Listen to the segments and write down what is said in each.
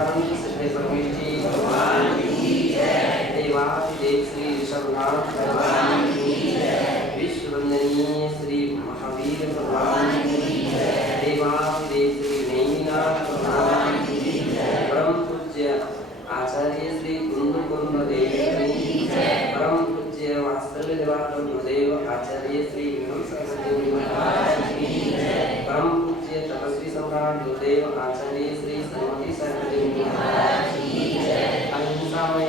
सच्चिदानंद सिद्धे परमेष्ठी भगवान की जय। देवादिदेव श्री ऋषभनाथ भगवान की जय। विश्ववंदनीय श्री महावीर भगवान की जय। देवादिदेव श्री नेमिनाथ भगवान की जय। परम पूज्य आचार्य श्री कुंद कुंभदेव की जय। परम पूज्य वात्सल्य निवारण गुरुदेव आचार्य श्री विनम सरस्वती महाराज की जय। परम पूज्य तपस्वी सम्राट गुरुदेव आचार्य श्री सरस्वती सरस्वती महाराज की जय। अहिंसा में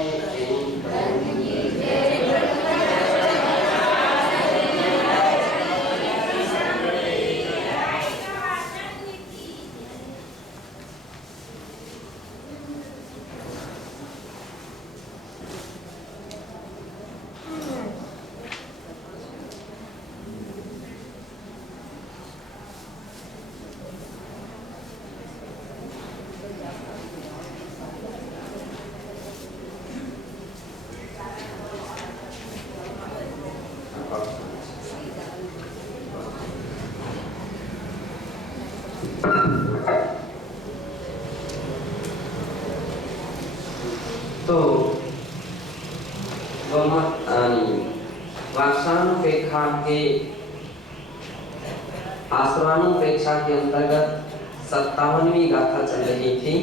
आश्रवानुपेक्षा के अंतर्गत 57वीं गाथा चल रही थी,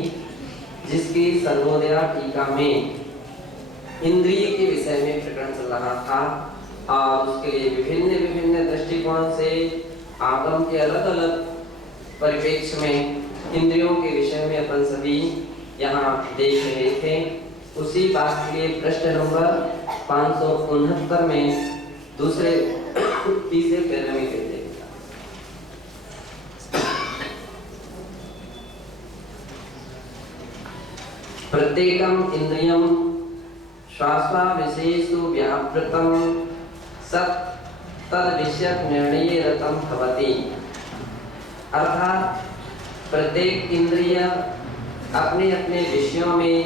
जिसकी सर्वोदया टीका में इंद्रिय के विषय में प्रकरण चल रहा था और उसके लिए विभिन्न विभिन्न दृष्टिकोण से आगम के अलग अलग परिप्रेक्ष्य में इंद्रियों के विषय में अपन सभी यहाँ देख रहे थे। उसी बात के लिए प्रश्न नंबर 569 में दूसरे तीसरे पैरा में कहते हैं प्रत्येकम इंद्रियम श्वासा विशेषु व्यापृतम सत् तद विषयक निर्णय रतम भवति। अर्थात प्रत्येक इंद्रिय अपने अपने विषयों में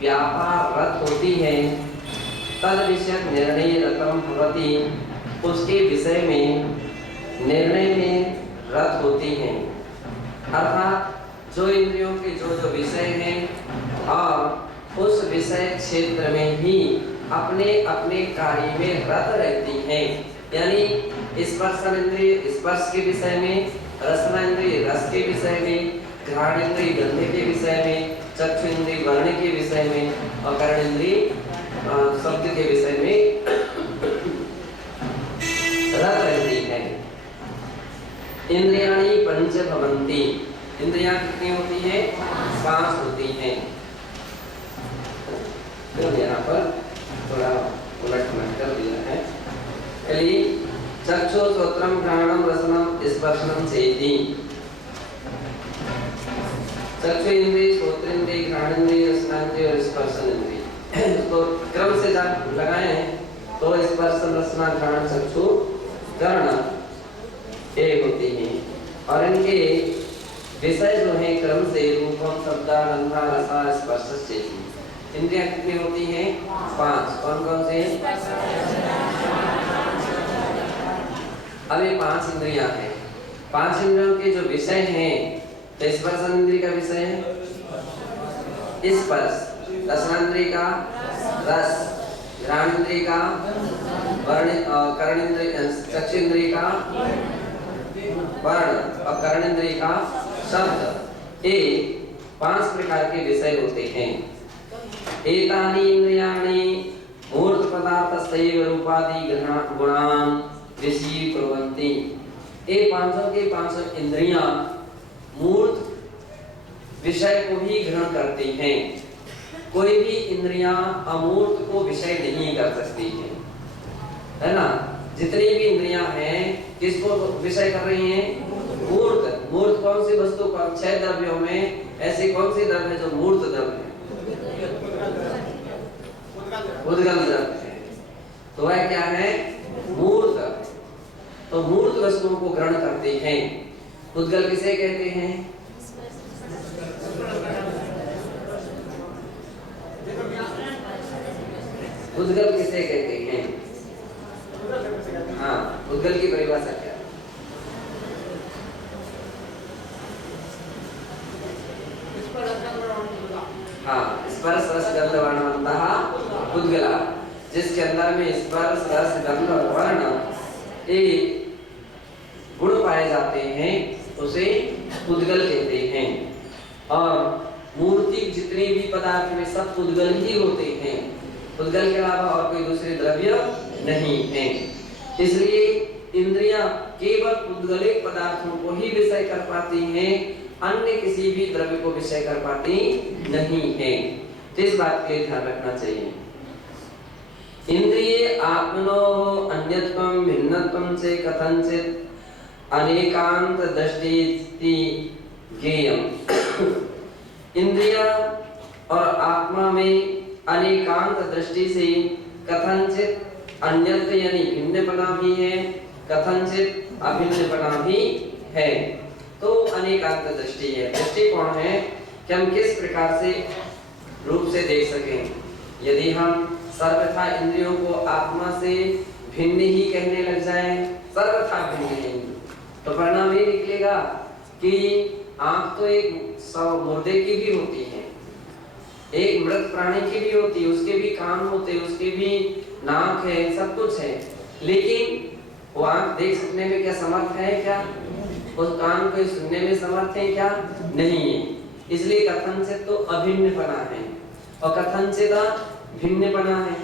व्यापार रत होती है, तद विषयक निर्णय रतम भवति, उसके विषय में निर्णय में रत होती है। अर्थात जो इंद्रियों के जो विषय हैं और उस विषय क्षेत्र में ही अपने अपने कार्य में रत रहती हैं। यानी स्पर्शन इंद्रिय स्पर्श के विषय में, रसना इंद्रिय रस के विषय में, घ्राण इंद्रिय गंध के विषय में, चक्षु इंद्रिय वर्ण के विषय में और कर्ण इंद्रिय शब्द के विषय में रत रहती है। इंद्रियाणि पंच भवन्ति, इंद्रियां कितनी होती हैं? 5 होती हैं। तो यहाँ पर थोड़ा उलट कर दिया है। चलिए, चक्षु श्रोत्रम घ्राणम रसनम स्पर्शनम चेति। चक्षु इंद्रिय, श्रोत्र इंद्रिय, घ्राण इंद्रिय, रसनेंद्रिय और स्पर्शन इंद्रिय, तो क्रम से लगाए तो स्पर्शन रसना घ्राण चक्षु कर्ण एक होती हैं और इनके विषय जो है क्रम से रूपम शब्दा गंधा रसा स्पर्श चेति। इंद्रियां कितनी होती हैं? 5। कौन कौन से? अब ये 5 इंद्रियां हैं। 5 इंद्रियों के जो विषय हैं, तो स्पर्श इंद्रिय का विषय है स्पर्श, रसनेंद्रिय का रस, घ्राण इंद्रिय का वर्ण, कर्ण इंद्रिय चक्षु इंद्रिय का वर्ण और कर्ण इंद्रिय का शब्द। ये 5 प्रकार के विषय होते हैं। एतानि इंद्रियाणि मूर्त पदार्थस्यैव रूपादि गुणान् विषयीकुर्वन्ति। ये 5 के 5 इंद्रियां मूर्त विषय को ही ग्रहण करती हैं। कोई भी इंद्रियां अमूर्त को विषय नहीं कर सकती हैं, है ना। जितनी भी इंद्रियां हैं किसको विषय कर रही हैं? मूर्त। मूर्त कौन सी वस्तु का? 6 द्रव्यों में ऐसी कौन सी द्रव्य है जो मूर्त द्रव्य है? उद्गल द्रव्य है। तो वह क्या है? मूर्त। तो मूर्त वस्तुओं को ग्रहण करते हैं। उद्गल किसे कहते हैं? उद्गल किसे कहते हैं? हाँ, उद्गल की परिभाषा क्या है? हाँ, स्पर्श रस गंध वर्णवन्तः पुद्गला, जिसके अंदर में स्पर्श रस गंध और वर्ण ये गुण पाए जाते हैं उसे पुद्गल कहते हैं। और मूर्ति जितने भी पदार्थ में सब पुद्गल ही होते हैं, पुद्गल के अलावा और कोई दूसरे द्रव्य नहीं है। इसलिए इंद्रियां केवल पुद्गलिक पदार्थों को ही विषय कर पाती हैं, अन्य किसी भी द्रव्य को विषय कर पाती नहीं है। तो इस बात के ध्यान रखना चाहिए। इंद्रिये आत्मनोः अन्यत्वं भिन्नत्वं च कथंचित् अनेकांत दृष्टि ज्ञेयम्। इंद्रिया और आत्मा में अनेकांत दृष्टि से कथंचित अन्यत्र यानी भिन्नपना भी है, कथंचित अभिन्नपना भी है। तो अनेकांत दृष्टि है, दृष्टिकोण है कि हम किस प्रकार से रूप से देख सकें। यदि हम सर्वथा इंद्रियों को आत्मा से भिन्न ही कहने लग जाएं, सर्वथा भिन्न नहीं, तो परिणाम ये निकलेगा कि आंख तो एक मुर्दे की भी होती है, एक मृत प्राणी की भी होती है, उसके भी कान होते, उसके भी नाक है, सब कुछ है, लेकिन वो आंख देख सकने में क्या समर्थ है? क्या उस कान को सुनने में समर्थ है? क्या नहीं है। इसलिए कथन से तो अभिन्नपना है और कथन से तो भिन्नपना है।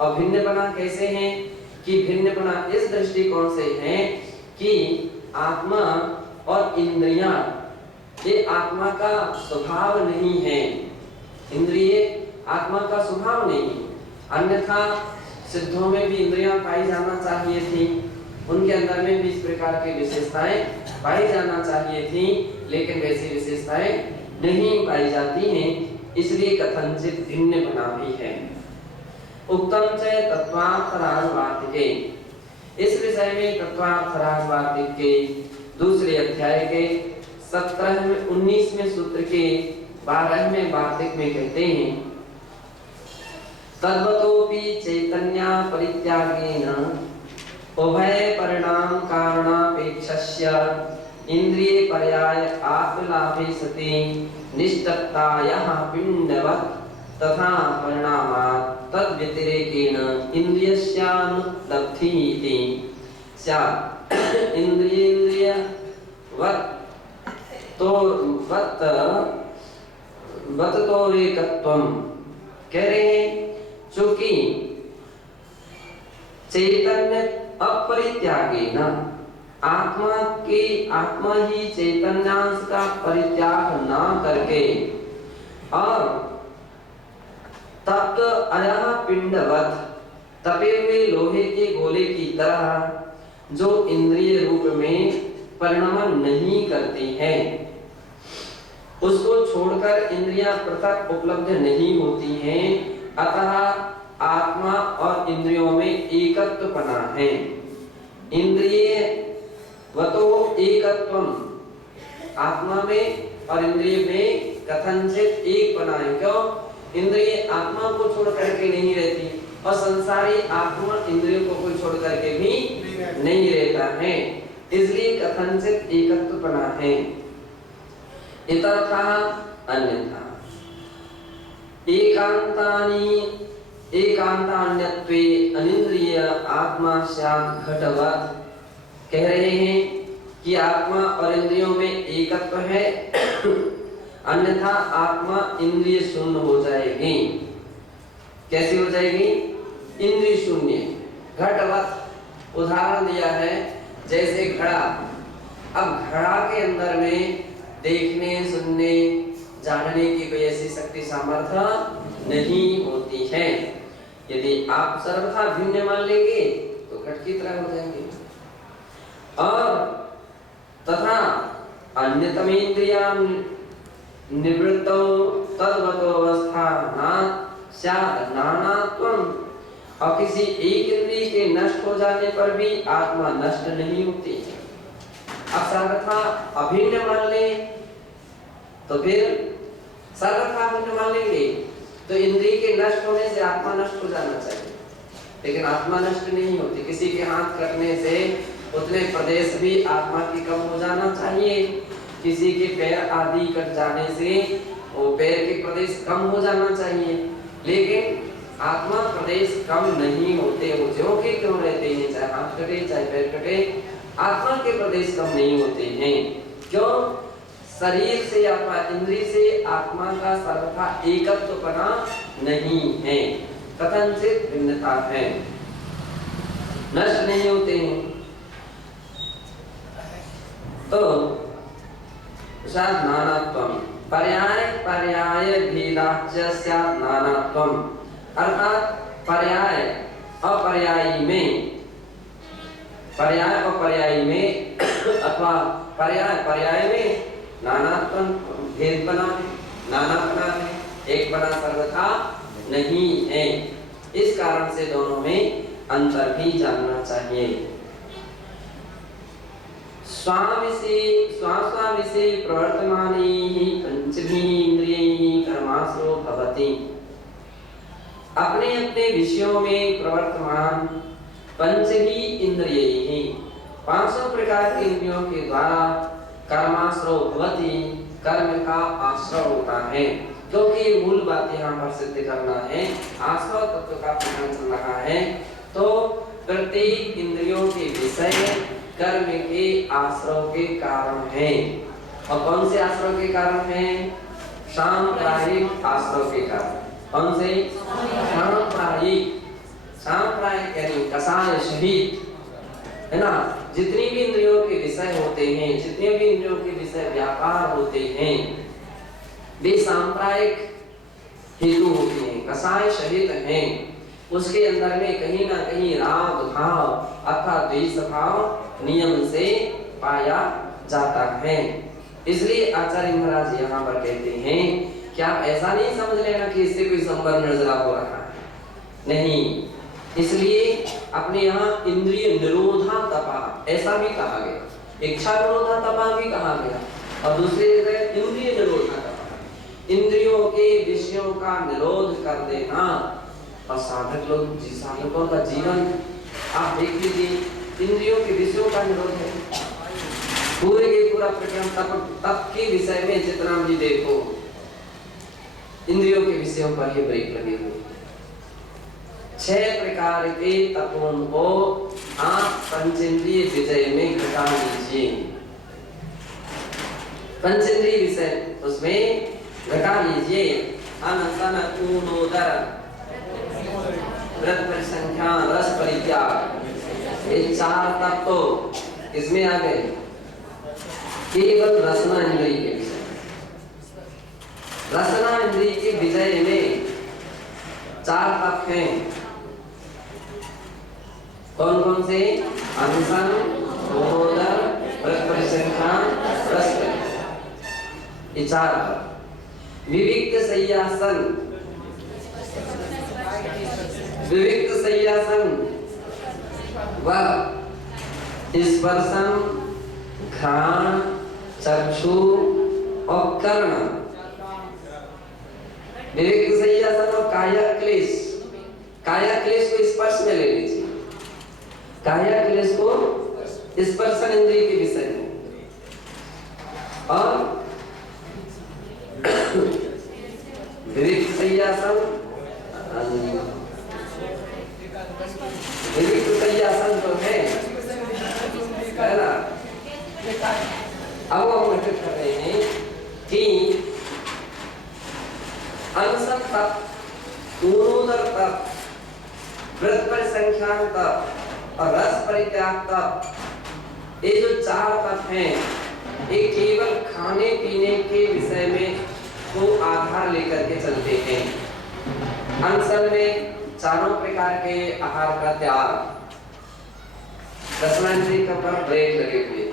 और भिन्नपना कैसे है कि भिन्नपना इस दृष्टिकोण से है कि आत्मा और इंद्रियां ये आत्मा का स्वभाव नहीं है, इंद्रिय आत्मा का स्वभाव नहीं। अन्यथा सिद्धों में भी इंद्रियां पाई जाना चाहिए थी, उनके अंदर में भी इस प्रकार की विशेषताएं पाई जाना चाहिए थी, लेकिन वैसी विशेषताएं नहीं पाई जाती हैं, इसलिए कथनचित भिन्न बना भी है। उत्तम च तत्वार्थराजवार्तिके, इस विषय में तत्वार्थराजवार्तिक के दूसरे अध्याय के 17वें 19वें सूत्र के 12वें वार्तिक में कहते हैं, तद्वतोपि चैतन्य परित्यागेन उभय परिणाम कारणापेक्षस्य इंद्रिय पर्याय आत्मलाभे सति निष्ठत्तायाः पिंडवत् तथा परिणामात् तद व्यतिरेकेण इंद्रियस्यानुपलब्धिः इति स्यात्। इंद्रिय वत् तो एकत्वम कह रहे हैं, चूंकि चैतन्य अपरित्यागेन आत्मा ही चैतन्यांश का परित्याग ना करके और तप्त अयः पिंडवत् तपे हुए लोहे के गोले की तरह जो इंद्रिय रूप में परिणमन नहीं करती है, उसको छोड़कर इंद्रियां पृथक उपलब्ध नहीं होती हैं, अतः आत्मा और इंद्रियों में एकत्वपना है। इंद्रिय वतो एकत्वम, आत्मा में और इंद्रिय में कथनचित एक पना है। क्यों? इंद्रिय आत्मा को छोड़ करके नहीं रहती और संसारी आत्मा इंद्रियों को कोई छोड़ करके भी नहीं रहता है, इसलिए कथनचित एकत्वपना है। इतरथा अन्यथा एकांतान्यत्वे अनिंद्रिय आत्मा स्यात् घटवत्, कह रहे हैं कि आत्मा और इंद्रियों में एकत्व है, अन्यथा आत्मा इंद्रिय शून्य हो जाएगी। कैसी हो जाएगी? इंद्रिय शून्य। घटवत् उदाहरण दिया है जैसे घड़ा। अब घड़ा के अंदर में देखने, सुनने, जानने की कोई ऐसी शक्ति सामर्थ्य नहीं होती है। यदि आप सर्वथा भिन्न मान लेंगे तो घट की तरह हो जाएंगे। और तथा अन्यतमेन्द्रियां निवृत्तो तद्वतो अवस्थानात् स्यात् नानात्वम्, और किसी एक इंद्रिय के नष्ट हो जाने पर भी आत्मा नष्ट नहीं होती है। अब सर्वथा अभिन्न मान ले तो फिर सर्वथा अभिन्न मान लेंगे तो इंद्रिय के नष्ट होने से आत्मा नष्ट हो जाना चाहिए, लेकिन आत्मा नष्ट नहीं होती। किसी के हाथ कटने से उतने प्रदेश भी आत्मा की कम हो जाना चाहिए, किसी के पैर आदि कट जाने से वो पैर के प्रदेश कम हो जाना चाहिए, लेकिन आत्मा प्रदेश कम नहीं होते, वो ज्यों के क्यों रहते हैं, चाहे हाथ कटे चाहे पैर कटे, आत्मा के प्रदेश कम नहीं होते हैं। क्यों? शरीर से अथवा इंद्रिय से आत्मा का सर्वथा एकत्व बना नहीं है, कथनचित भिन्नता है, नष्ट नहीं होते हैं। तो नानात्वम पर्याय पर्याय भेदाच्य स्यात् नानात्वम, अर्थात पर्याय अपर्यायी में, पर्याय अपर्यायी में अथवा पर्याय पर्याय में नानात्व भेद बना है, नाना बना है, एक बना सर्वथा नहीं है। इस कारण से दोनों में अंतर भी जानना चाहिए। स्वाविषे प्रवर्तमानैः पंचभिः इंद्रियैः कर्मासो भवति। अपने अपने विषयों में प्रवर्तमान पंचभी इंद्रियैः, 500 प्रकार की इंद्रियों के द्वारा कर्माश्रय भवति, कर्म का आश्रय होता है। क्योंकि मूल बात यहाँ पर सिद्ध करना है, आश्रय तत्व का प्रकरण चल रहा है, तो प्रत्येक इंद्रियों के विषय कर्म के आश्रय के कारण है। और कौन से आश्रय के कारण है? सांप्रायिक आश्रय के कारण। कौन से? सांप्रायिक। सांप्रायिक यानी कसाय सहित, है ना। जितनी भी इंद्रियों के विषय होते हैं, जितने भी इंद्रियों के विषय व्यापार होते हैं, वे सांप्रायिक हेतु होते हैं, कसाय सहित हैं। उसके अंदर में कहीं ना कहीं राग भाव अथवा द्वेष भाव नियम से पाया जाता है। इसलिए आचार्य महाराज यहाँ पर कहते हैं कि आप ऐसा नहीं समझ लेना कि इससे कोई संबंध नजर हो रहा है, नहीं। इसलिए अपने यहाँ इंद्रिय निरोधा तपा ऐसा भी कहा गया, इच्छा निरोधा तपा भी कहा गया, और दूसरी जगह इंद्रिय निरोधा तपा, इंद्रियों के विषयों का निरोध कर देना। और साधक लोग, साधकों का जीवन आप देख लीजिए, इंद्रियों के विषयों का निरोध है। पूरे के पूरा प्रक्रम तप के विषय में जितना भी देखो, इंद्रियों के विषयों पर ही ब्रेक लगे हुए। 6 प्रकार के तत्वों को आप पंचेंद्रिय विषय में घटा लीजिए। पंचेंद्रिय विषय उसमें घटा लीजिए। अनसन ऊनोदर व्रत परिसंख्या रस परित्याग, ये 4 तत्व इसमें आ गए। केवल रसना इंद्रिय के विषय, रसना इंद्रिय के विषय में 4 तत्व हैं। कौन कौन से? अनसन, ऊनोदर, व्रत परिसंख्या, रस परित्याग, ये 4 तत्व। विविक्त शय्यासन, विविक्त शय्यासन व स्पर्शन, घ्राण, चक्षु और कर्ण। विविक्त शय्यासन और काया क्लेश, काया क्लेश को स्पर्श में ले लीजिए, काया क्लेश को स्पर्शन इंद्रिय के विषय में, और विविक्त शय्यासन, विविक्त शय्यासन तो है ना। अब हम घटित कर रहे हैं कि अनसन तत्व, ऊनोदर तत्व, व्रत परिसंख्यान तत्व और रस परित्याग तत्व, ये जो 4 तत्व हैं, ये केवल खाने पीने के विषय में को आधार लेकर के चलते हैं। अनशन में 4 प्रकार के आहार का त्याग, रसनांद्रिय का पर ब्रेक लगे हुए।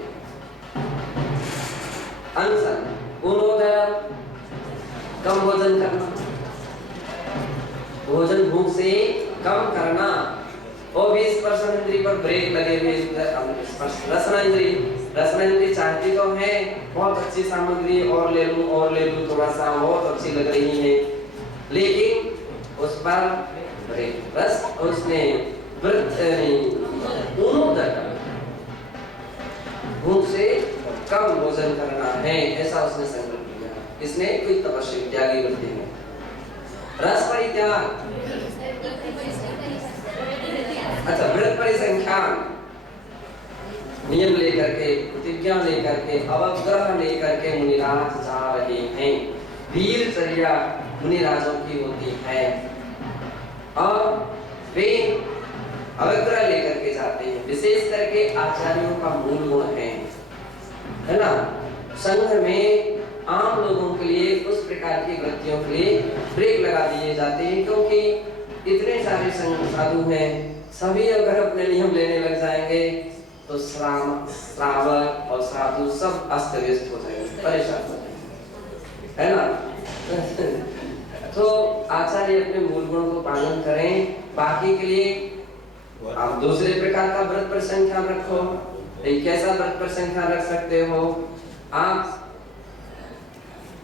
अनशन, ऊनोदर, कम भोजन करना, भोजन भूख से कम करना, और भी स्पर्शन इंद्रिय पर ब्रेक लगे हुए। रसना इंद्रिय, रसना इंद्रिय चाहती तो है बहुत अच्छी सामग्री और ले लूं थोड़ा सा, बहुत अच्छी लग रही है, लेकिन उस पर ब्रेक, बस उसने भूख से कम भोजन करना है, ऐसा उसने संकल्प किया। किसने? कोई तपस्वी त्यागी व्यक्ति ने। रस परित्याग, अच्छा व्रत परिसंख्यान, नियम लेकर के, प्रतिज्ञा लेकर के, अवग्रह लेकर के मुनिराज जा रहे हैं। वीरचर्या मुनिराजों की होती है और वे अवग्रह लेकर के जाते हैं। विशेष करके आचार्यों का मूल गुण है ना। संघ में आम लोगों के लिए उस प्रकार की वृत्तियों के लिए ब्रेक लगा दिए जाते हैं, क्योंकि इतने सारे संघ साधु हैं, सभी अगर अपने नियम लेने लग जाएंगे तो श्रावक और साधु सब अस्त व्यस्त हो जाएंगे, परेशान हो जाएंगे, है ना। तो आचार्य अपने मूल गुण को पालन करें। बाकी के लिए आप दूसरे प्रकार का व्रत परिसंख्यान रखो। एक कैसा व्रत परिसंख्यान रख सकते हो? आप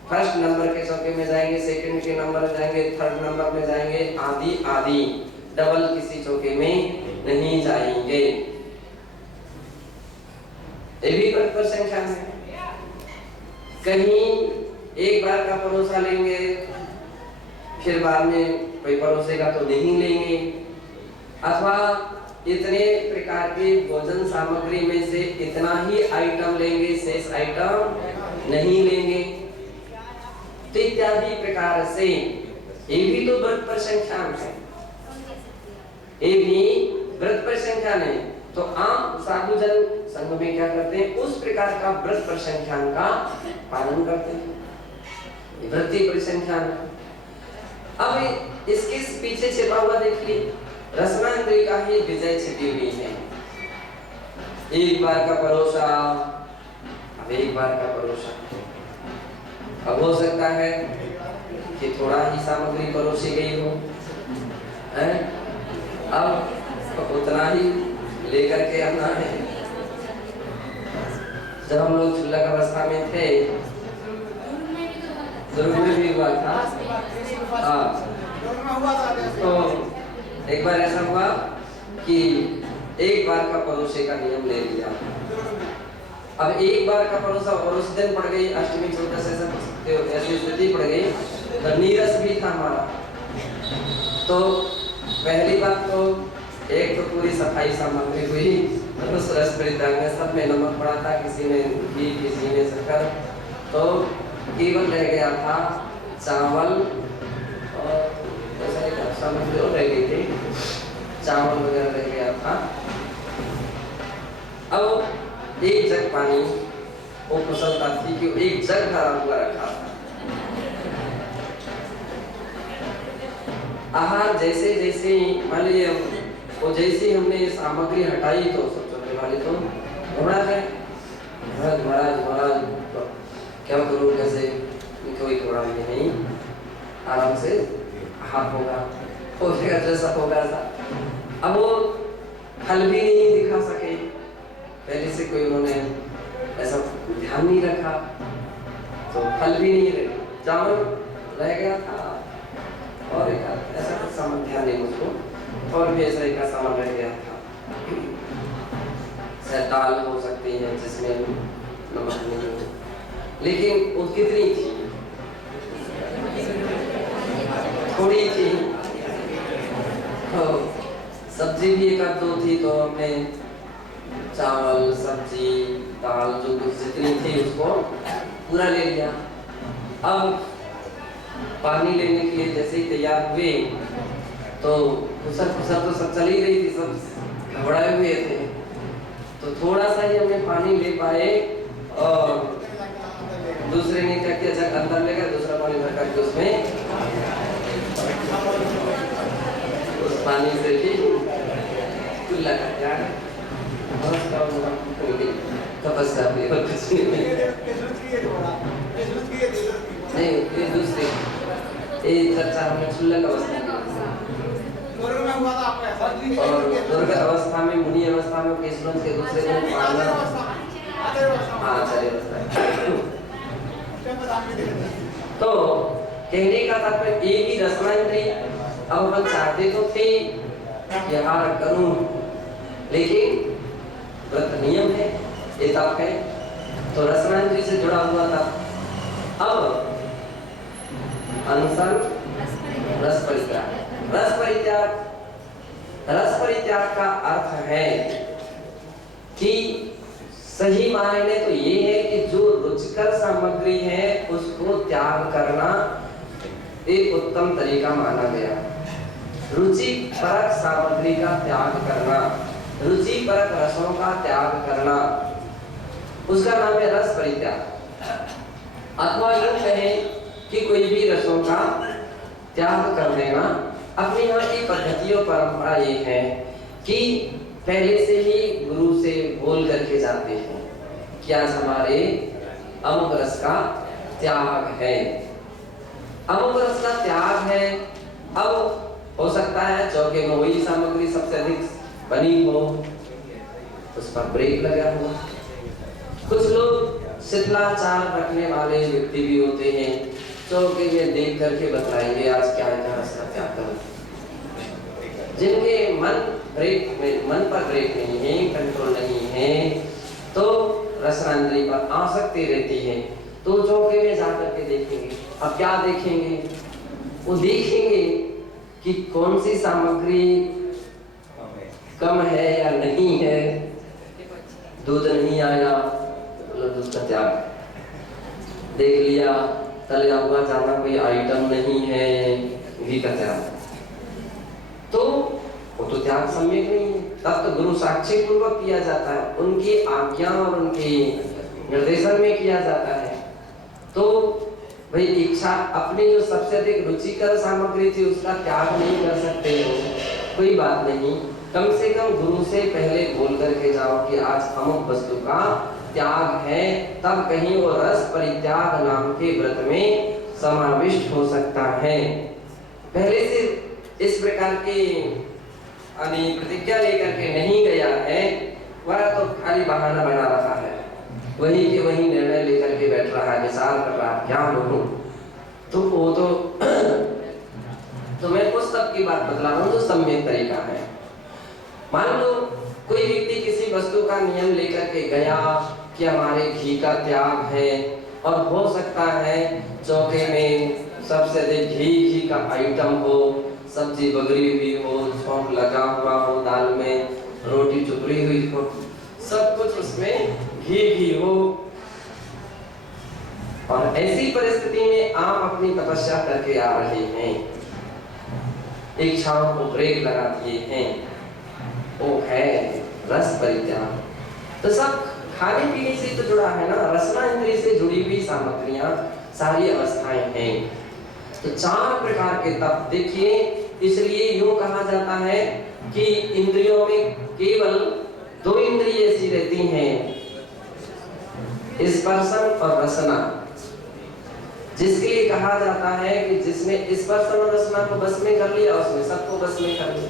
फर्स्ट नंबर के चौके में जाएंगे, सेकंड के नंबर में जाएंगे, थर्ड नंबर में जाएंगे, आदि आदि, डबल किसी चौके में नहीं जाएंगे। ये भी व्रत परिसंख्यान है। कहीं एक बार का परोसा लेंगे, फिर बाद में कोई परोसेगा तो नहीं लेंगे, अथवा इतने प्रकार की भोजन सामग्री में से इतना ही आइटम लेंगे, शेष आइटम नहीं लेंगे, तो इत्यादि प्रकार से ये भी तो व्रत परिसंख्यान है, ये भी व्रत परिसंख्यान है। तो आम साधु जन संघ में क्या करते हैं? उस प्रकार का व्रत परिसंख्यान का पालन करते हैं, व्रती परिसंख्यान। अब इसके पीछे छिपा हुआ देखिए, रसनांद्रिय का ही विजय छिपी हुई है। एक बार का परोसा, अब एक बार का परोसा, अब हो सकता है कि थोड़ा ही सामग्री परोसी गई हो, अब उतना ही लेकर के आना है। जब हम लोग छुल्लक अवस्था में थे, दुर्ग में भी हुआ था, तो एक बार ऐसा हुआ कि एक बार का परोसे का नियम ले लिया। अब एक बार का परोसा और उस दिन पड़ गई अष्टमी चौदस, ऐसी स्थिति पड़ गई, तो नीरस भी था हमारा। तो पहली बात तो एक तो पूरी सफाई सामग्री हुई, उस रस परित्याग में सब में नमक पड़ा था, किसी में घी, किसी में शक्कर, तो केवल रह गया था चावल और सामग्री और रह गई थी, चावल वगैरह रह गया था। अब एक जग पानी, वो कुशलता थी कि एक जग भरा हुआ रखा था। आहार जैसे जैसे मान लीजिए वो जैसे हमने सामग्री हटाई तो सब चलने वाली तो घबरा गए, महाराज क्या करूं, कैसे? कोई घबराएंगे नहीं, आराम से आहार होगा, हो जाएगा, जैसा होगा ऐसा। अब वो फल भी नहीं दिखा सके, पहले से कोई उन्होंने ऐसा ध्यान नहीं रखा, तो फल भी नहीं रहे, चावल रह गया था और एक ऐसा कुछ सामान ध्यान नहीं मुझको, और भी ऐसा एक सामान रह गया था, शायद दाल हो सकती है जिसमें नमक नहीं हो, लेकिन वो कितनी थी? थोड़ी थी। तो सब्जी भी एक आध दो थी, तो हमने चावल, सब्जी, दाल जो कुछ जितनी थी उसको पूरा ले लिया। अब पानी लेने के लिए जैसे ही तैयार हुए तो खुसर तो सब चली रही थी, सब घबराए हुए थे, तो थोड़ा सा ही हमने पानी ले पाए और दूसरे ने क्या किया, जग अंदर ले गया, दूसरा पानी भर करके उसमें उस पानी से भी चूल्हा का त्याग, तपस्या भी और कुछ नहीं, ये दूसरी चर्चा हमने क्षुल्लक अवस्था और दुर्ग अवस्था में, मुनि अवस्था में केशवंत के दूसरे को पालना, आचार्य अवस्था। तो कहने का तात्पर्य एक ही रसनांद्रिय, अब हम चाहते तो थे व्यवहार करूं, लेकिन व्रत नियम है, एताप है, तो रसनांद्रिय से जुड़ा हुआ था। अब अनशन, रस परित्याग। रस परित्याग, रस परित्याग का अर्थ है कि सही मायने तो ये है कि जो रुचिकर सामग्री है उसको त्याग करना एक उत्तम तरीका माना गया। रुचि परक सामग्री का त्याग करना, रुचि परक रसों का त्याग करना, उसका नाम है रस परित्याग। अथवा यूं कहें कि कोई भी रसों का त्याग कर देना। अपने यहाँ की पद्धतियों परंपरा ये है कि पहले से ही गुरु से बोल करके जाते हैं कि आज हमारे अमुक रस का त्याग है, अमुक रस का त्याग है। अब हो सकता है चौके में वही सामग्री सबसे अधिक बनी हो, उस पर ब्रेक लगा हो। कुछ लोग शिथिलाचार रखने वाले व्यक्ति भी होते हैं, चौके में देख करके बताएंगे आज क्या है, रस का त्याग करो। जिनके मन पर ब्रेक नहीं है, कंट्रोल नहीं है, तो रसनांद्री पर आसक्ति रहती है, तो चौके में जाकर के देखेंगे। अब क्या देखेंगे? वो देखेंगे कि कौन सी सामग्री कम है या नहीं है। दूध नहीं आया मतलब दूध का त्याग। देख लिया तला हुआ जाना कोई आइटम नहीं है, घी का त्याग। तो वो तो त्याग सम्यक नहीं है। तब तो गुरु साक्षी पूर्वक किया जाता है, उनकी आज्ञा और उनके निर्देशन में किया जाता है। तो भाई इच्छा अपनी जो सबसे अधिक रुचिकर सामग्री थी उसका त्याग नहीं कर सकते हो, कोई बात नहीं। कम से कम गुरु से पहले बोल करके जाओ कि आज अमुक वस्तु का त्याग है, तब कहीं वो रस परित्याग नाम के व्रत में समाविष्ट हो सकता है। पहले से इस प्रकार की प्रतिज्ञा लेकर के नहीं गया है, वह तो खाली बहाना बना रहा है, वही के वही निर्णय लेकर के बैठ रहा है, विचार कर रहा है क्या बोलूं। तो वो तो मैं उस तब की बात बतला रहा हूँ जो सम्यक तरीका है। मान लो कोई व्यक्ति किसी वस्तु का नियम लेकर के गया कि हमारे घी का त्याग है, और हो सकता है चौके में सबसे अधिक घी का आइटम हो, सब्जी बगड़ी हुई हो, छौंक लगा हुआ हो, दाल में रोटी चुपड़ी हुई हो, सब कुछ उसमें घी हो। और ऐसी परिस्थिति में आप अपनी तपस्या करके आ रहे हैं, इच्छाओं को ब्रेक लगा दिए हैं, वो है रस परित्याग। तो सब खाने पीने से तो जुड़ा है ना, रसना इंद्रिय से जुड़ी हुई सामग्रियां सारी अवस्थाएं हैं। तो 4 प्रकार के तप देखिए, इसलिए यूं कहा जाता है कि इंद्रियों में केवल 2 इंद्रिय ऐसी रहती हैं, स्पर्शन और रसना, जिसके लिए कहा जाता है कि जिसने स्पर्शन और रसना को बस में कर लिया उसने सबको बस में कर लिया,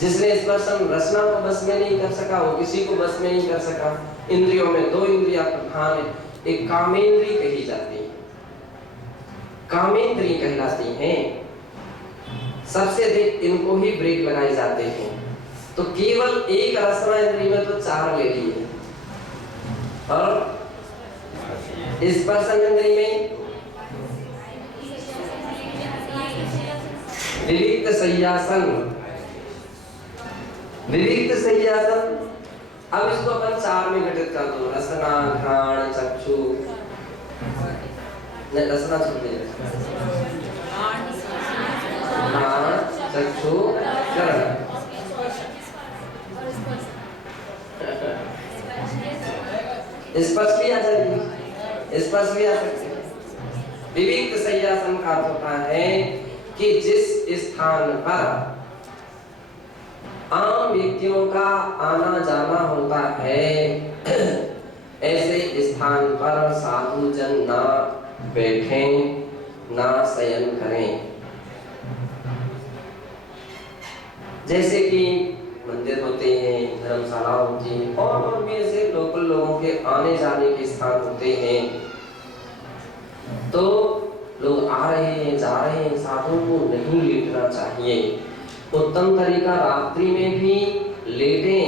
जिसने स्पर्शन रसना को बस में नहीं कर सका वो किसी को बस में नहीं कर सका। इंद्रियों में 2 इंद्रियां प्रधान है, एक कामेंद्री कही जाती है, कामेंद्री कहलाती हैं, सबसे अधिक इनको ही ब्रेक लगाए जाते हैं। तो केवल एक रसना इंद्रिय में तो 4 ले लिए, और स्पर्शन इंद्रिय में विविक्त सय्यासन, विविक्त सय्यासन। अब इसको अपन 4 में घटित कर दो, रसना, घ्राण, चक्षु, नहीं रसना छोड़ दीजिए, घ्राण, चक्षु, कर्ण, स्पर्श भी आ जाएगी, स्पर्श भी आ सकते हैं। विविक्त सय्यासन का अर्थ होता है कि जिस स्थान पर आम व्यक्तियों का आना जाना होता है, ऐसे स्थान पर साधु जन ना बैठें, ना शयन करें। जैसे कि मंदिर होते हैं, धर्मशाला होती है, और भी ऐसे लोकल लोगों के आने जाने के स्थान होते हैं। तो लोग आ रहे हैं, जा रहे हैं, साधुओं को नहीं लेटना चाहिए। उत्तम तरीका रात्रि में भी लेटें,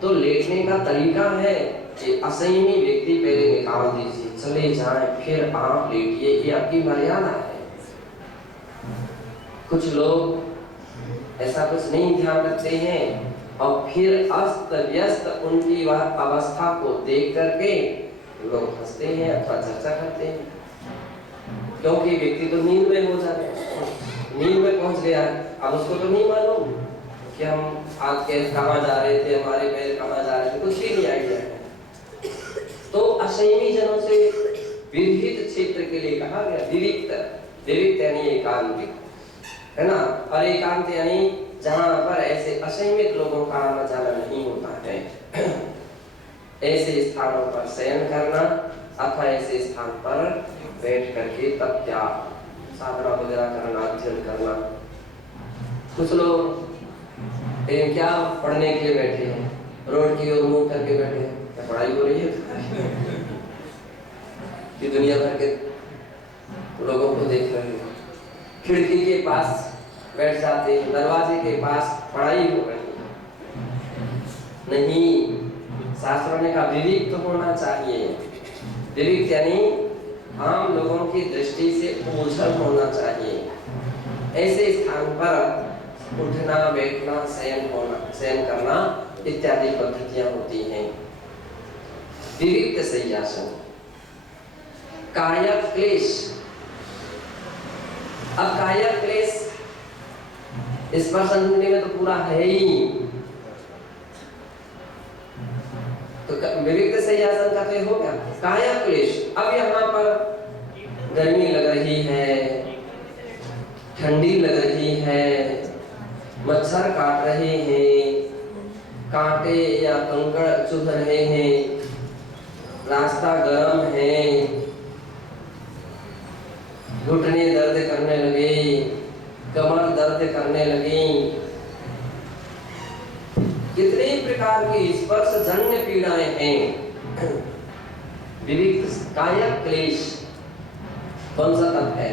तो लेटने का तरीका है कि असंयमी व्यक्ति पहले निकाल दीजिए, चले जाएं, फिर आप लेटिए, ये आपकी मर्यादा है। कुछ लोग ऐसा कुछ नहीं ध्यान रखते हैं और फिर अस्त व्यस्त उनकी वह अवस्था को देख करके लोग हंसते हैं अथवा चर्चा करते हैं, क्योंकि व्यक्ति तो नींद में हो जाता है, नींद में पहुंच गया, अब उसको तो नहीं मालूम कि हम आज के कहाँ जा रहे थे, हमारे पैर कहाँ जा रहे थे, कुछ भी नहीं आइडिया है। तो असंयमी जनों से विविध क्षेत्र के लिए कहा गया विविक्त, विविक्त यानी एकांतिक, है ना, और एकांत यानी जहां पर ऐसे असंयमित लोगों का आना जाना नहीं होता है, ऐसे स्थानों पर शयन करना अथवा ऐसे स्थान पर बैठ करके तब क्या साधना वगैरह करना, अध्ययन करना। कुछ लोग क्या पढ़ने के लिए बैठे हैं, रोड की ओर मुंह करके बैठे हैं, क्या पढ़ाई हो रही है कि दुनिया भर के लोगों को देख रहे हैं, खिड़की के पास बैठ जाते हैं, दरवाजे के पास पढ़ाई हो रही है। नहीं, शास्त्रों ने कहा विविक्त तो होना चाहिए, विविक्त यानी आम लोगों की दृष्टि से ओझल होना चाहिए। ऐसे स्थान पर उठना, बैठना, शयन करना इत्यादि पद्धतियां होती हैं। विविक्त शय्यासन, काया क्लेश। अब काया क्लेश स्पर्श अंजलि में तो पूरा है ही, तो विविक्त शय्यासन का तो हो गया। काया क्लेश, अब यहाँ पर गर्मी लग रही है, ठंडी लग रही है, मच्छर काट रहे हैं, कांटे या कंकड़ चुभ रहे हैं, रास्ता गर्म है, घुटने दर्द करने लगे, कमर दर्द करने लगी, कितने प्रकार की स्पर्श जन्य पीड़ाएं हैं। विविक्त काया क्लेश कौन सा तत्व है?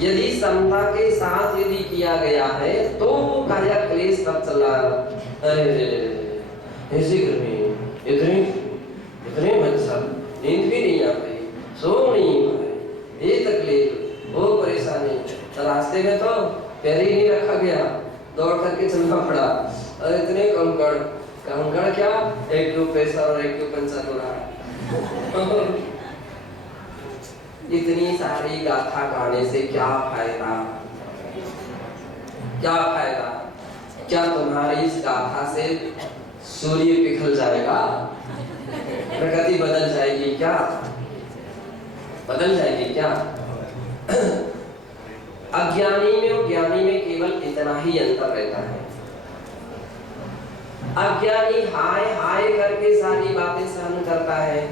यदि समता के साथ यदि किया गया है तो वो काया क्लेश तब चल रहा है। अरे ऐसी गर्मी, इतने मच्छर, नींद भी नहीं आ रही, सो नहीं पा रहे, ये तकलीफ, वो परेशानी, तो रास्ते में तो पैर ही नहीं रखा गया, दौड़ करके चलना पड़ा। और इतने कंकड़ क्या, एक क्यों प्रेशर और एक क्यों पंचर हो रहा है। इतनी सारी गाथा गाने से क्या फायदा, क्या फायदा? क्या तुम्हारी इस गाथा से सूर्य पिघल जाएगा, प्रकृति बदल जाएगी क्या? बदल जाएगी क्या? अज्ञानी में और ज्ञानी में केवल इतना ही अंतर रहता है। अज्ञानी हाय हाय करके सारी बातें सहन करता है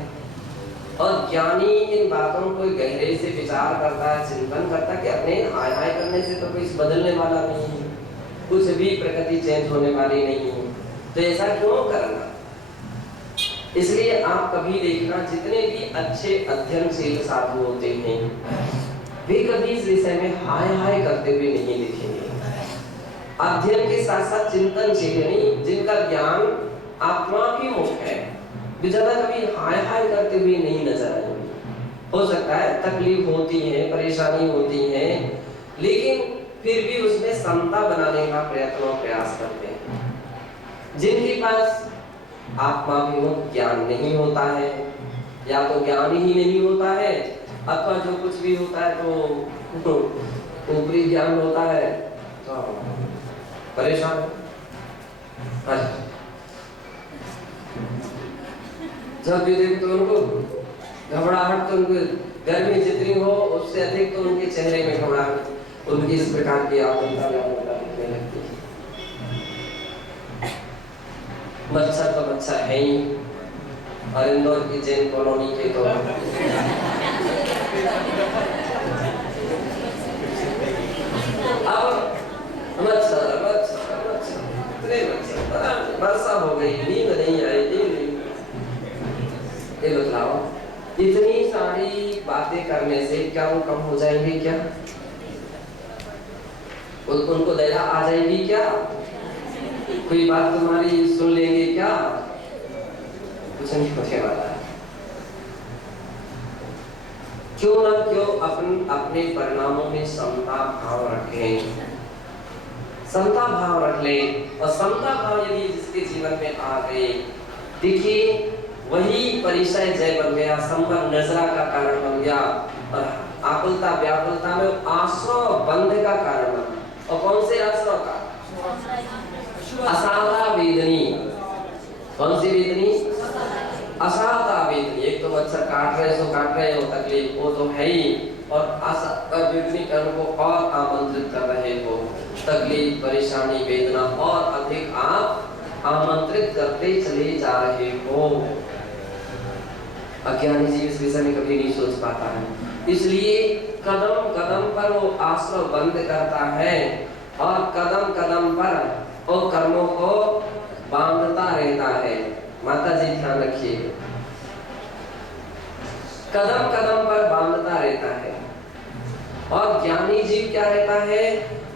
और ज्ञानी इन बातों को गहरे से विचार करता है, चिंतन करता है कि अपने हाय हाय करने से तो कुछ बदलने वाला नहीं है, कुछ भी प्रकृति चेंज होने वाली नहीं है, तो ऐसा क्यों करना? इसलिए आप कभी देखना, जितने भी अच्छे अध्ययनशील साधु होते हैं वे कभी इस विषय में हाय हाय करते हुए नहीं दिखेंगे। अध्ययन के साथ साथ चिंतनशील यानी जिनका ज्ञान आत्मा की मुख है, वे ज्यादा कभी हाय हाय करते हुए नहीं नजर आएंगे। हो सकता है तकलीफ होती है, परेशानी होती है, लेकिन फिर भी उसमें समता बनाने का प्रयत्न और प्रयास करते हैं। जिनके पास आत्माभिमुख ज्ञान नहीं होता है, या तो ज्ञान ही नहीं होता है अथवा जो कुछ भी होता है तो ऊपरी ज्ञान होता है, तो परेशान। जब भी देखो तो उनको घबराहट, तो उनको गर्मी जितनी हो उससे अधिक तो उनके चेहरे में घबराहट, उनकी इस प्रकार की आतंका दिखने लगती है। मच्छर तो मच्छर है ही, और इंदौर की जैन कॉलोनी के तो अब मच्छर इतने मच्छर, वर्षा हो गई, नींद नहीं आएगी। ये बताओ, इतनी सारी बातें करने से क्या वो कम हो जाएंगे क्या? उनको दया आ जाएगी क्या? कोई बात तुम्हारी सुन लेंगे क्या? कुछ नहीं होने वाला है। क्यों ना क्यों अपने परिणामों में समता भाव रखें, समता भाव रख ले। और समता भाव यदि जिसके जीवन में आ गए, देखिए वही परिचय जय बन गया, संबंध नजरा का कारण बन गया, और आकुलता व्याकुलता में आश्रय बंध का कारण बना। और कौन से आश्रय का? असाधा वेदनी। कौन सी वेदनी? असाधा वेदनी। एक तो मच्छर काट रहे हो तकलीफ, वो तो है ही, और वेदनी कर्म को और आमंत्रित कर रहे हो, तकलीफ परेशानी वेदना और अधिक आप आमंत्रित करते चले जा रहे हो। अज्ञानी जीव इस विषय में कभी नहीं सोच पाता है, इसलिए कदम कदम पर वो आश्रय बंद करता है, और कदम कदम पर वो कर्मों को बांधता रहता है। माता जी ध्यान रखिए, कदम कदम पर बांधता रहता है। और ज्ञानी जीव क्या रहता है?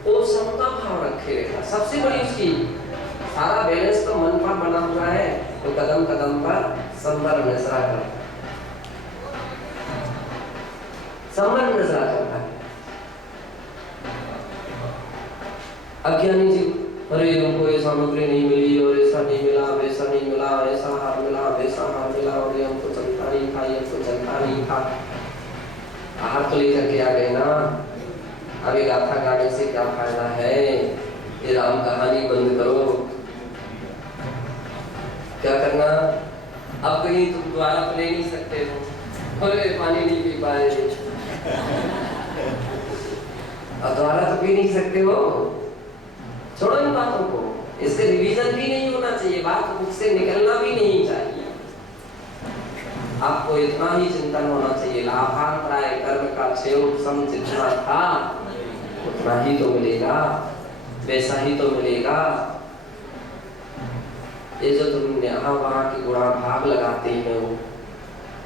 वो समता भाव रखे रहता। सबसे बड़ी उसकी सारा बैलेंस तो मन पर बना हुआ है, तो कदम कदम पर संबंध नजरा करता है, संबंध नजरा करता है। अज्ञानी जीव, अरे हमको ये सामग्री नहीं मिली, और ऐसा नहीं मिला, वैसा नहीं मिला, ऐसा हार मिला, वैसा हार मिला, और ये हमको चलता नहीं था, ये हमको चलता नहीं था। हार तो लेकर के आ गए ना, अभी गाथा गाने से क्या फायदा है? ये राम कहानी बंद करो। क्या करना? अब कहीं तुम द्वारा तो ले नहीं सकते हो, अरे पानी नहीं पी पाए, अब द्वारा तो पी नहीं सकते हो, छोड़ो इन बातों को। इससे रिवीजन भी नहीं होना चाहिए, बात बुक से निकलना भी नहीं चाहिए। आपको इतना ही चिंतन होना चाहिए, लाभांतराय कर्म का क्षयोपशम जितना था उतना ही तो मिलेगा, वैसा ही तो मिलेगा। ये जो तुम यहाँ वहाँ की गुणा भाग लगाते हो,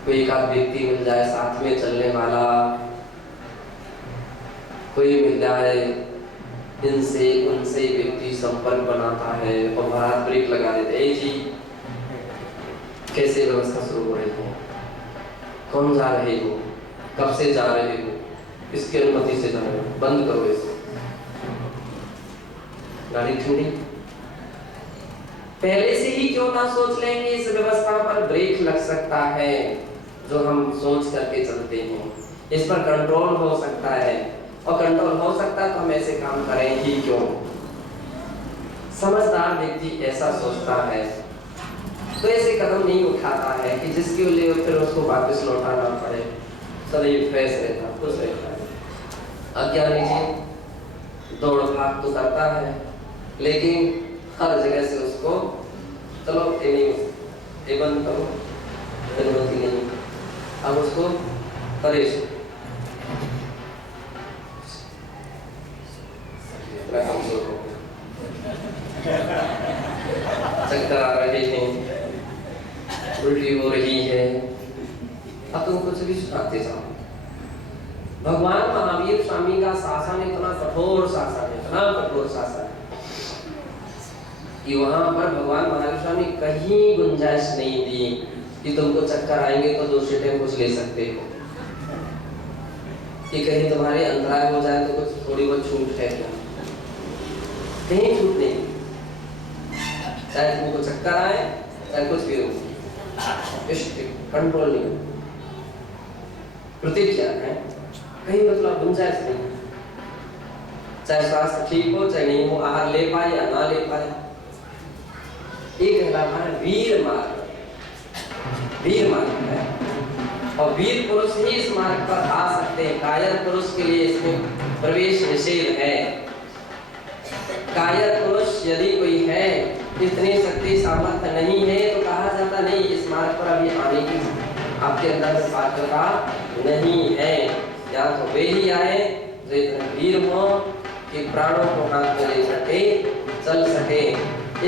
कोई एक आध व्यक्ति मिल जाए साथ में चलने वाला, कोई मिल जाए, इनसे उनसे व्यक्ति संपर्क बनाता है, और महाराज ब्रेक लगा देते, ए जी कैसे व्यवस्था शुरू हो रही है, कौन जा रहे हो, कब से जा रहे हो, इसकी अनुमति से जा रहे हो, बंद करो इसे, गाड़ी ठंडी। पहले से ही क्यों ना सोच लेंगे इस व्यवस्था पर ब्रेक लग सकता है, जो हम सोच करके चलते हैं, इस पर कंट्रोल हो सकता है, और कंट्रोल हो सकता है तो हम ऐसे काम करें ही क्यों। समझदार व्यक्ति ऐसा सोचता है, तो ऐसे कदम नहीं उठाता है कि जिसके लिए फिर उसको वापस लौटाना पड़े, सदैव फ्रेश रहता, खुश रहता है। अज्ञानी जी दौड़ भाग तो करता है, लेकिन हर जगह से उसको चलो ये बंद करो, अनुमति नहीं, अब उसको परेश चक्कर आ रहे हैं, उल्टी हो रही है, अब तुम कुछ भी सुनाते जाओ। भगवान महावीर स्वामी का शासन इतना कठोर शासन है, इतना कठोर शासन है कि वहां पर भगवान महावीर स्वामी कहीं गुंजाइश नहीं दी कि तुमको चक्कर आएंगे तो दूसरे टाइम कुछ ले सकते हो, कि कहीं तुम्हारे अंतराय हो जाए तो कुछ थोड़ी बहुत छूट है क्या? कहीं छूट नहीं, चाहे तुमको चक्कर आए चाहे कुछ भी हो, कंट्रोल नहीं, प्रतिज्ञा है, कहीं मतलब गुंजाइश नहीं, चाहे स्वास्थ्य ठीक हो चाहे नहीं हो, आहार ले पाए या ना ले पाए। एक कहलाता है वीर मार्ग, वीर मार्ग है, और वीर पुरुष ही इस मार्ग पर आ सकते हैं, कायर पुरुष के लिए इसमें प्रवेश निषेध है। कायर पुरुष यदि कोई है, इतनी शक्ति सामर्थ्य नहीं है, तो कहा जाता नहीं इस मार्ग पर अभी आने की आपके अंदर पात्रता नहीं है। या तो वे ही आए जो इतने वीर हो कि प्राणों को हाथ में ले सके, चल सके,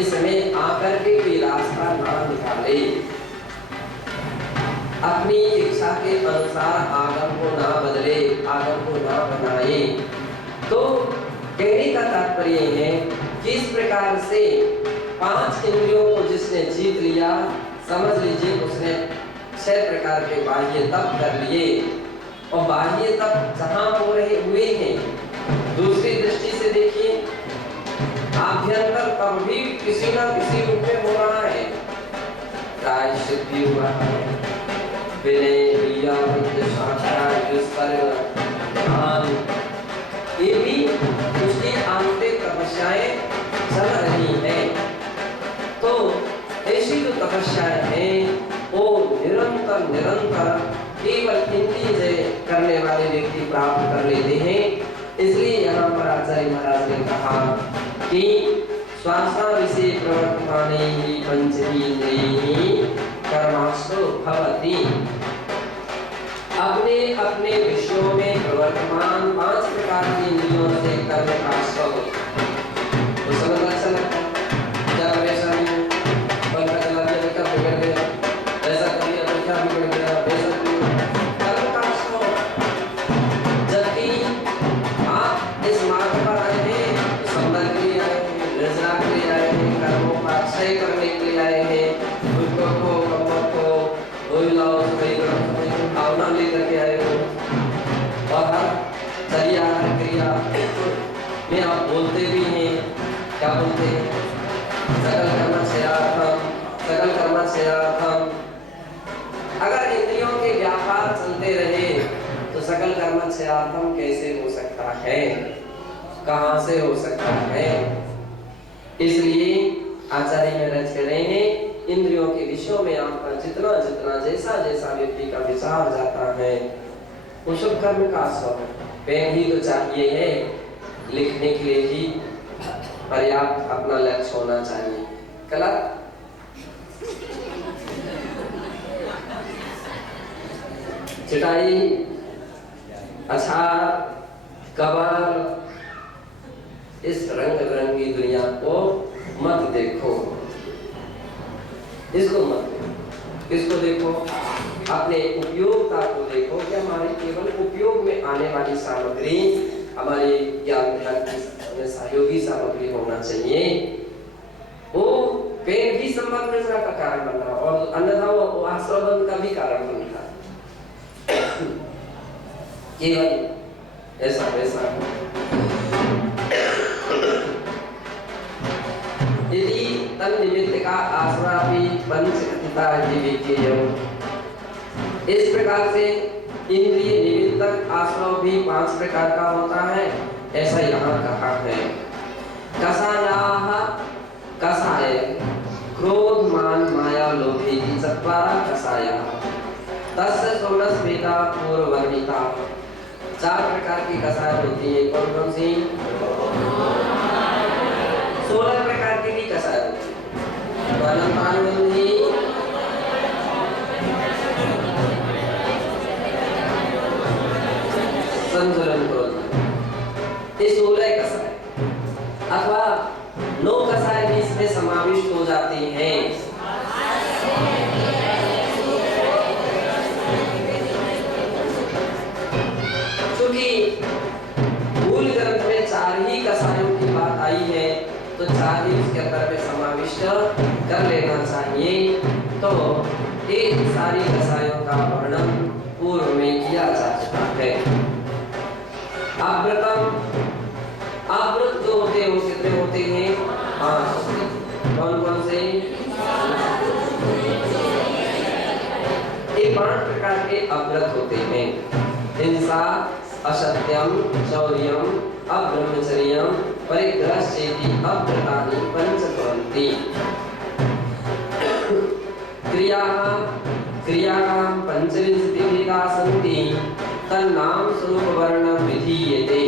इसमें आकर के कोई रास्ता ना निकाले, अपनी इच्छा के अनुसार आगम को ना बदले, आगम को ना बनाए। तो कहने का तात्पर्य है कि इस प्रकार से 5 इंद्रियों को जिसने जीत लिया, समझ लीजिए उसने 6 प्रकार के बाह्य तप कर लिए, और बाह्य तप जहां हो रहे हुए हैं, दूसरी दृष्टि से देखिए आभ्यंतर तप भी किसी न किसी रूप में हो रहा है। प्रायश्चित भी हुआ है, विनय, क्रिया, शास्त्र, ध्यान, ये भी उसकी आंतरिक तपस्याएं चल रही हैं। तो ऐसी जो तपस्याएं हैं वो निरंतर निरंतर केवल इंद्रिय जय करने वाले व्यक्ति प्राप्त कर लेते हैं। इसलिए यहाँ पर आचार्य महाराज ने कहा कि श्वासा विषय प्रवर्तमाने ही पंचेन्द्रियैः कर्मासु भवति। अपने अपने विषयों में प्रवर्तमान 5 प्रकार की इंद्रियों से कर्म का स्व तो समझ अच्छा लगता है। क्या वैसा नहीं पंखा चला दिया तो क्या बिगड़ गया, ऐसा कर दिया तो क्या बिगड़ गया, वैसा कर्म का स्व। जबकि आप इस मार्ग पर आए हैं, संबंध के लिए आए हैं, निर्जला के लिए आए हैं, कर्मों का क्षय करने के लिए आए हैं, दुखों को कमों को ओइलाओ भावना लेकर के आए हो। और हर चर्या हर क्रिया में आप बोलते भी हैं, क्या बोलते हैं? सकल कर्म सेयार्थम, सकल कर्म सेयार्थम। अगर इंद्रियों के व्यापार चलते रहे तो सकल कर्म सेयार्थम कैसे हो सकता है, कहां से हो सकता है? इसलिए आचार्य महाराज कह रहे हैं इंद्रियों के विषयों में आपका जितना जितना जैसा जैसा व्यक्ति का विचार जाता है वो सब कर्म का स्व। पेन ही तो चाहिए है, लिखने के लिए ही पर्याप्त अपना लक्ष्य होना चाहिए। कला चटाई, अचार, कवर, इस रंग बिरंगी दुनिया को मत देखो, इसको मत देखो। इसको देखो, अपने उपयोगिता को देखो कि हमारे केवल उपयोग में आने वाली सामग्री हमारी ज्ञान की सहयोगी सामग्री होना चाहिए। वो पेन भी संबंध रचना का कारण बन रहा और अन्यथा वो आश्रम का भी कारण बन रहा। केवल ऐसा वैसा यदि तन्निमित्त का आश्रा भी पंचकथिता जीविकेयम्। इस प्रकार से इंद्रिय निमित्तक आश्रव भी 5 प्रकार का होता है, ऐसा यहाँ कहा है। कषायाः कषाय क्रोध मान माया लोभेति चत्वारः कषायाः तस्य षोडशभेदा पूर्ववर्णिता। 4 प्रकार की कषाय होती है। कौन कौन सी? 16 प्रकार की भी कषाय होती है। संतुलन क्रोध, ये 16 कषाय अथवा 9 कषाय भी इसमें समाविष्ट हो जाते हैं। क्योंकि मूल ग्रंथ में 4 ही कषायों की बात आई है तो 4 ही इसके अंदर में समाविष्ट कर लेना चाहिए। तो एक सारी कषायों का वर्णन पूर्व में किया जा चुका है। आवृतम, आवृत जो होते हैं वो कितने होते हैं? 5। कौन कौन से? ये 5 प्रकार के आवृत होते हैं। हिंसा, असत्यम, चौर्यम, अब्रह्मचर्यम, परिग्रहश्चेति अव्रतानि पंचभवन्ति। क्रियाः पंचविंशतिभेदा सन्ति तन्नाम स्वरूप वर्णन विधीयते।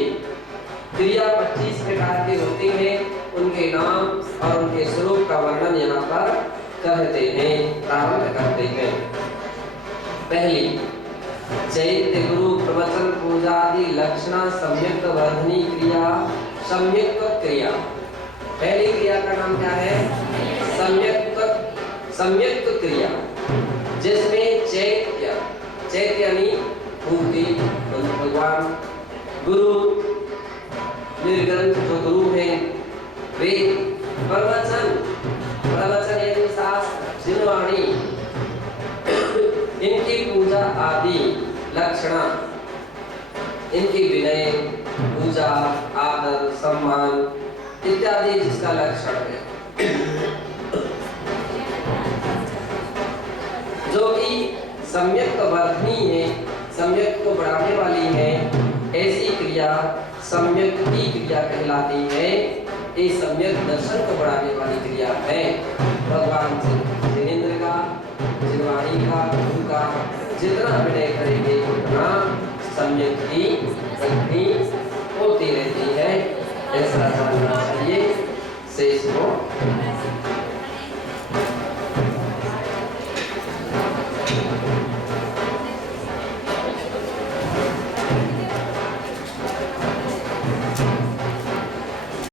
क्रिया 25 प्रकार के होते हैं, उनके नाम और उनके स्वरूप का वर्णन यहाँ पर कहते हैं, प्रारंभ करते हैं। पहली चैत्य गुरु प्रवचन पूजा आदि लक्षणा सम्यक्त वर्धनी क्रिया। सम्यक्त क्रिया, पहली क्रिया का नाम क्या है? सम्यक्त क्रिया, जिसमें चैत्य, चैत्य यानी मूर्ति भगवान, गुरु निर्ग्रंथ जो गुरु हैं वे, प्रवचन, प्रवचन यानी शास्त्र, जिनवाणी, इनकी पूजा आदि लक्षणा आदर सम्मान इत्यादि जिसका लक्षण है, जो कि सम्यक वर्धनी है, सम्यक को बढ़ाने वाली है, ऐसी क्रिया सम्यक की क्रिया कहलाती है। ये सम्यक दर्शन को बढ़ाने वाली क्रिया है। भगवान जिनेंद्र का, जिनवाणी का, उनका जितना विनय करेंगे उतना सम्यक की वृद्धि होती रहती है, ऐसा जानना चाहिए। शेष को